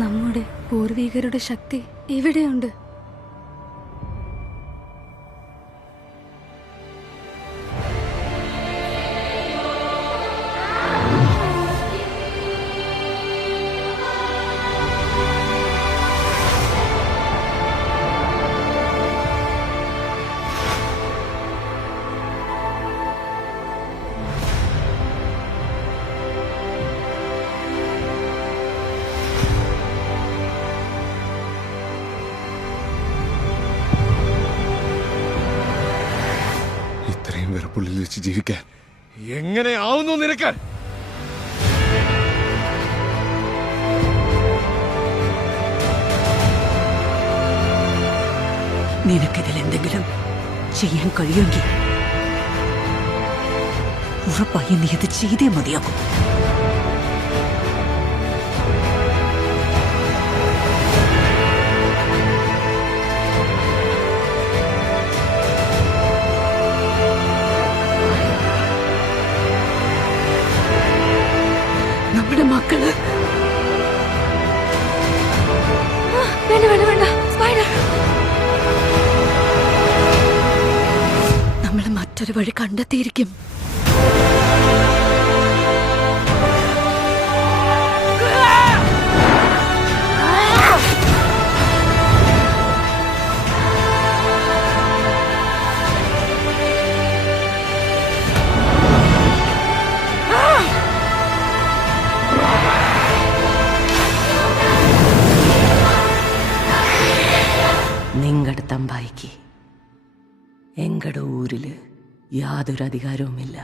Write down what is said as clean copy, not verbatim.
നമ്മുടെ പൂർവികരുടെ ശക്തി ഇവിടെയുണ്ട്. ഇത്രയും വെറുപ്പുള്ളിൽ വെച്ച് ജീവിക്കാൻ എങ്ങനെ ആവുന്നു നിനക്ക്? നിനക്കിതിൽ എന്തെങ്കിലും ചെയ്യാൻ കഴിയുമെങ്കിൽ ഉറപ്പായി നീ അത് ചെയ്തേ മതിയാകും. നമ്മുടെ മക്കള് വേണ്ട വേണ്ട വേണ്ട സ്പൈഡർ, നമ്മൾ മറ്റൊരു വഴി കണ്ടെത്തിയിരിക്കും. നിങ്ങളുടെ തമ്പായിക്ക് എങ്കടെ ഊരില് യാതൊരു അധികാരവുമില്ല.